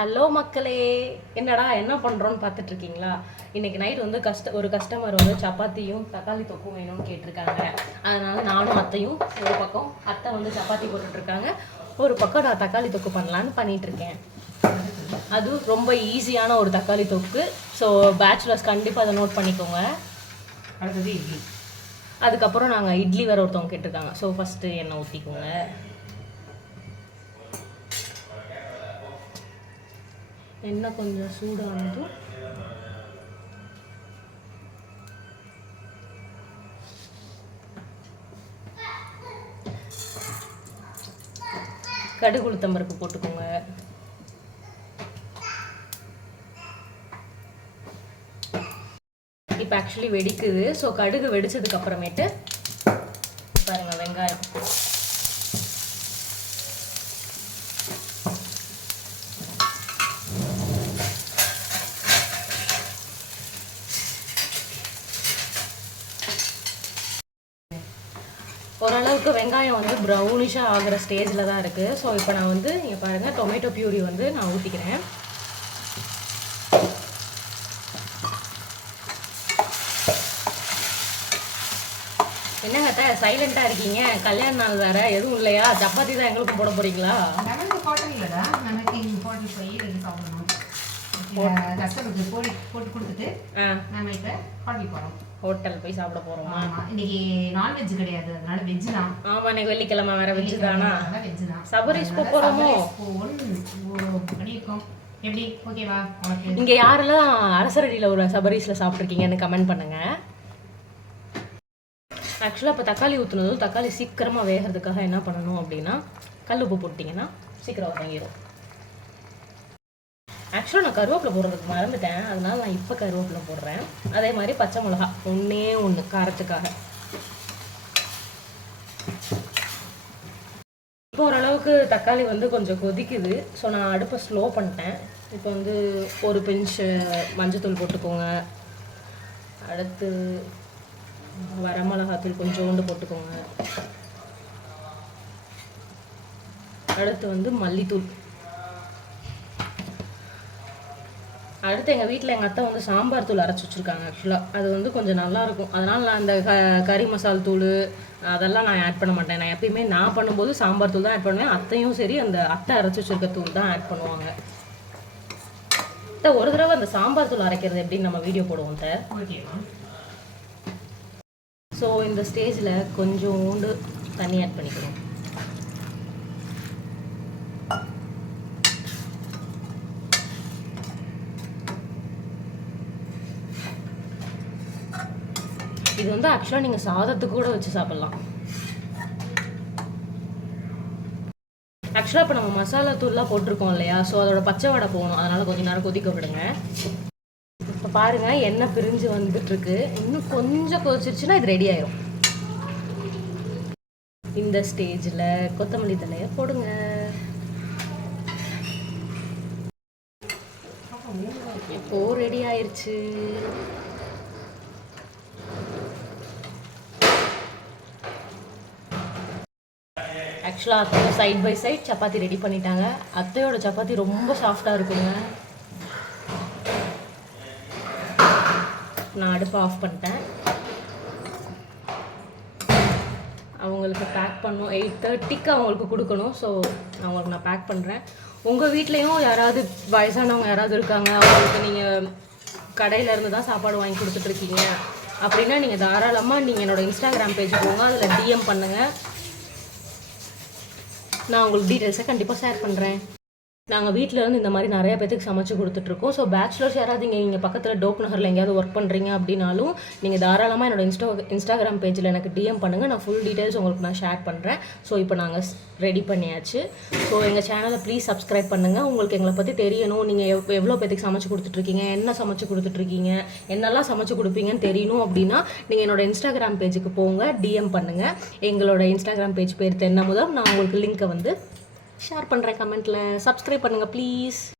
Hello மக்களே, என்னடா என்ன பண்ணுறோன்னு பார்த்துட்டு இருக்கீங்களா? இன்னைக்கு நைட் வந்து ஒரு கஸ்டமர் வந்து சப்பாத்தியும் தக்காளி தொக்கும் வேணும்னு கேட்டிருக்காங்க. அதனால நானும் அத்தையும் ஒரு பக்கம் அத்தை வந்து சப்பாத்தி போட்டுட்ருக்காங்க, ஒரு பக்கம் நான் தக்காளி தொக்கு பண்ணலான்னு பண்ணிகிட்ருக்கேன். அது ரொம்ப ஈஸியான ஒரு தக்காளி தொக்கு. ஸோ பேச்சுலர்ஸ் கண்டிப்பாக அதை நோட் பண்ணிக்கோங்க. அடுத்தது இட்லி. அதுக்கப்புறம் நாங்கள் இட்லி வேறு ஒருத்தவங்க கேட்டிருக்காங்க. ஸோ ஃபஸ்ட்டு எண்ணெய் ஊற்றிக்கோங்க. எண்ணெய் கொஞ்சம் சூடானதும் கடுகு உளுத்தம் பருப்பு போட்டுக்கோங்க. இப்போ ஆக்சுவலி வெடிக்குது. ஸோ கடுகு வெடிச்சதுக்கு அப்புறமேட்டு பாருங்க வெங்காயம். ஓரளவுக்கு வெங்காயம் வந்து ப்ரௌனிஷாக ஆகிற ஸ்டேஜில் தான் இருக்குது. ஸோ இப்போ நான் வந்து இங்கே பாருங்கள் டொமேட்டோ பியூரி வந்து நான் ஊற்றிக்கிறேன். என்னங்க சைலண்டாக இருக்கீங்க? கல்யாண நாள் வேறு எதுவும் இல்லையா? சப்பாத்தி தான் எங்களுக்கும் போட போகிறீங்களா? போட்டு கொடுத்துட்டு நம்ம இப்போ ஹோட்டல் போகிறோம். ஹோட்டல் போய் சாப்பிட போகிறோமா? இன்னைக்கு நான்வெஜ் கிடையாது, அதனால வெஜ் தான். ஆமாம், இன்னைக்கு வெள்ளிக்கிழமை வேறு வெஜ் தானா? வெஜ் தான். சபரிஸ் போகிறோமோ? பண்ணியிருக்கோம். எப்படி ஓகேவா? இங்கே யாரெல்லாம் அரசரடியில் ஒரு சபரிஸில் சாப்பிட்ருக்கீங்கன்னு கமெண்ட் பண்ணுங்கள். ஆக்சுவலாக இப்போ தக்காளி ஊற்றுனதும் தக்காளி சீக்கிரமாக வேகிறதுக்காக என்ன பண்ணணும் அப்படின்னா, கல் உப்பு போட்டிங்கன்னா சீக்கிரம் வதங்கிடும். ஆக்சுவலாக நான் கருவேப்பிலை போடுறதுக்கு மறந்துட்டேன், அதனால நான் இப்போ கருவேப்பிலை போடுறேன். அதே மாதிரி பச்சை மிளகா ஒன்று காரத்துக்காக. இப்போ ஓரளவுக்கு தக்காளி வந்து கொஞ்சம் கொதிக்குது. ஸோ நான் அடுப்பை ஸ்லோ பண்ணிட்டேன். இப்போ வந்து ஒரு பிஞ்சு மஞ்சத்தூள் போட்டுக்கோங்க. அடுத்து வரமிளகாத்தூள் கொஞ்சோண்டு போட்டுக்கோங்க. அடுத்து வந்து மல்லித்தூள். அடுத்து எங்கள் வீட்டில் எங்கள் அத்தை வந்து சாம்பார் தூள் அரைச்சி வச்சுருக்காங்க. ஆக்சுவலாக அது வந்து கொஞ்சம் நல்லாயிருக்கும். அதனால் நான் இந்த கறி மசால் தூள் அதெல்லாம் நான் ஆட் பண்ண மாட்டேன். நான் எப்பயுமே நான் பண்ணும்போது சாம்பார் தூள் தான் ஆட் பண்ணுவேன். அத்தையும் சரி அந்த அத்தை அரைச்சி வச்சுருக்க தூள் தான் ஆட் பண்ணுவாங்க. ஒரு தடவை அந்த சாம்பார் தூள் அரைக்கிறது எப்படின்னு நம்ம வீடியோ போடுவோம் சார். ஸோ இந்த ஸ்டேஜில் கொஞ்சோண்டு தண்ணி ஆட் பண்ணிக்கணும். இது வந்து ஆக்சுவலாக நீங்கள் சாதத்துக்கு கூட வச்சு சாப்பிட்லாம். ஆக்சுவலாக இப்போ நம்ம மசாலா தூள்லாம் போட்டிருக்கோம் இல்லையா? ஸோ அதோட பச்சை வடை போகணும். அதனால் கொஞ்சம் நேரம் கொதிக்க விடுங்க. இப்போ பாருங்கள் எண்ணெய் பிரிஞ்சு வந்துட்டுருக்கு. இன்னும் கொஞ்சம் கொதிச்சிருச்சுன்னா இது ரெடி ஆயிரும். இந்த ஸ்டேஜில் கொத்தமல்லி தழையை போடுங்க. இப்போ ரெடி ஆயிடுச்சு. ஆக்சுவலாக அத்தை சைட் பை சைட் சப்பாத்தி ரெடி பண்ணிட்டாங்க. அத்தையோட சப்பாத்தி ரொம்ப சாஃப்டாக இருக்குங்க. நான் அடுப்பை ஆஃப் பண்ணிட்டேன். அவங்களுக்கு பேக் பண்ணணும். 8:30க்கு அவங்களுக்கு கொடுக்கணும். ஸோ அவங்களுக்கு நான் பேக் பண்ணுறேன். உங்கள் வீட்லேயும் யாராவது வயசானவங்க யாராவது இருக்காங்க, அவங்களுக்கு நீங்கள் கடையிலேருந்து தான் சாப்பாடு வாங்கி கொடுத்துட்ருக்கீங்க அப்படின்னா நீங்கள் தாராளமாக நீங்கள் என்னோடய இன்ஸ்டாகிராம் பேஜ் போங்க, அதில் டிஎம் பண்ணுங்கள். நான் உங்களுக்கு டீட்டெயில்ஸை கண்டிப்பாக ஷேர் பண்ணுறேன். நாங்கள் வீட்டில் இருந்து இந்த மாதிரி நிறையா பேத்துக்கு சமைச்சு கொடுத்துட்ருக்கோம். ஸோ பேச்சுலர்ஸ் யாராவது நீங்கள் பக்கத்தில் டோப் நகரில் எங்கேயாவது ஒர்க் பண்ணுறீங்க அப்படின்னாலும் நீங்கள் தாராளமாக என்னோட இன்ஸ்டாகிராம் பேஜில் எனக்கு டிஎம் பண்ணுங்கள். நான் ஃபுல் டீட்டெயில்ஸ் உங்களுக்கு நான் ஷேர் பண்ணுறேன். ஸோ இப்போ நாங்கள் ரெடி பண்ணியாச்சு. ஸோ எங்கள் சேனலை ப்ளீஸ் சப்ஸ்கிரைப் பண்ணுங்கள். உங்களுக்கு எங்களை பற்றி தெரியணும், நீங்கள் எவ்வளோ பேத்துக்கு சமைச்சு கொடுத்துட்ருக்கீங்க, என்ன சமைச்சு கொடுத்துட்ருக்கீங்க, என்னெல்லாம் சமைச்சு கொடுப்பீங்கன்னு தெரியணும் அப்படின்னா நீங்கள் என்னோட இன்ஸ்டாகிராம் பேஜுக்கு போங்க, டிஎம் பண்ணுங்கள். எங்களோட இன்ஸ்டாகிராம் பேஜ் பேர் தென்னமுதம். நான் உங்களுக்கு லிங்க்கை வந்து ஷேர் பண்ணுறேன் கமெண்ட்டில். சப்ஸ்கிரைப் பண்ணுங்கள் ப்ளீஸ்.